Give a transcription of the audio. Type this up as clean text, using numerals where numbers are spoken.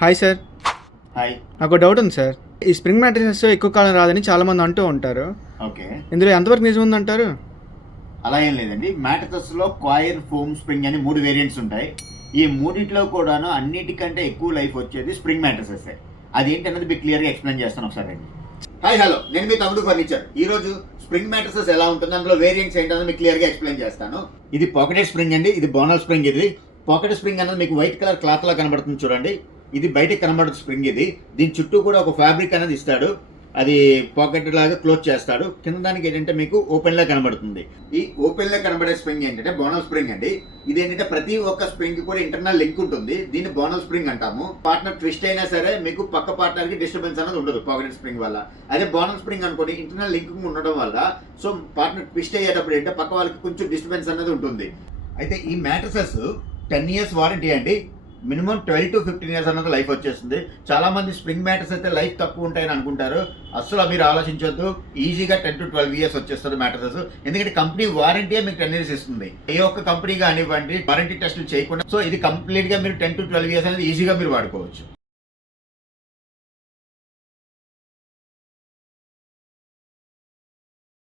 Hi sir. Hi. నాకు doubt ఉంది sir. ఈ స్ప్రింగ్ మ్యాట్రెసెస్ ఎక్కువ కాలం రాదని చాలామంది అంటూ ఉంటారు. ఓకే, ఇందులో ఎంతవరకు నిజం ఉందంటారు? అలా ఏం లేదండి. మ్యాట్రెసెస్లో కాయిర్, ఫోమ్, స్ప్రింగ్ అని 3 వేరియంట్స్ ఉంటాయి. ఈ మూడిట్లో కూడాను అన్నిటికంటే ఎక్కువ లైఫ్ వచ్చేది స్ప్రింగ్ మ్యాట్రెసెస్. అదేంటన్నది మీకు క్లియర్గా ఎక్స్ప్లెయిన్ చేస్తాను ఒకసారి అండి. హాయ్, హలో, నేను మీ తమ్ముడు ఫర్నిచర్. ఈ రోజు స్ప్రింగ్ మ్యాట్రెసెస్ ఎలా ఉంటుంది, అందులో వేరియంట్స్ ఏంటన్నది మీకు క్లియర్గా ఎక్స్ప్లెయిన్ చేస్తాను. ఇది పాకెటెడ్ స్ప్రింగ్ అండి, ఇది బోనల్ స్ప్రింగ్. ఇది పాకెట్ స్ప్రింగ్ అన్నది మీకు వైట్ కలర్ క్లాత్ లా కనబడుతుంది చూడండి. ఇది బయటకు కనబడుతుంది స్ప్రింగ్. ఇది దీని చుట్టూ కూడా ఒక ఫ్యాబ్రిక్ అనేది ఇస్తాడు, అది పాకెట్ లాగా క్లోజ్ చేస్తాడు. కింద దానికి ఏంటంటే మీకు ఓపెన్ లా కనబడుతుంది. ఈ ఓపెన్ లా కనబడే స్ప్రింగ్ ఏంటంటే బోనల్ స్ప్రింగ్ అండి. ఇది ఏంటంటే ప్రతి ఒక్క స్ప్రింగ్ కూడా ఇంటర్నల్ లింక్ ఉంటుంది. దీన్ని బోనల్ స్ప్రింగ్ అంటాము. పార్ట్నర్ ట్విస్ట్ అయినా సరే మీకు పక్క పార్ట్నర్ కి డిస్టర్బెన్స్ అనేది ఉండదు పాకెట్ స్ప్రింగ్ వల్ల. అదే బోనల్ స్ప్రింగ్ అనుకోండి, ఇంటర్నల్ లింకింగ్ ఉండడం వల్ల సో పార్ట్నర్ ట్విస్ట్ అయ్యేటప్పుడు ఏంటంటే పక్క వాళ్ళకి కొంచెం డిస్టర్బెన్స్ అనేది ఉంటుంది. అయితే ఈ మ్యాట్రెసెస్ 10 years వారంటీ అండి. మినిమం 12 to 15 years అన్నది లైఫ్ వచ్చేస్తుంది. చాలా మంది స్ప్రింగ్ మ్యాట్రెస్ అయితే లైఫ్ తక్కువ ఉంటాయని అనుకుంటారు. అస్సలు మీరు ఆలోచించొద్దు. ఈజీగా 10 to 12 years వచ్చేస్తుంది మ్యాట్రెసెస్. ఎందుకంటే కంపెనీ వారంటీ మీకు 10 years ఇస్తుంది. ఏ ఒక్క కంపెనీ కానివ్వండి వారంటీ టెస్టులు చేయకుండా. సో ఇది కంప్లీట్ గా మీరు 10 to 12 years అనేది ఈజీగా మీరు వాడుకోవచ్చు.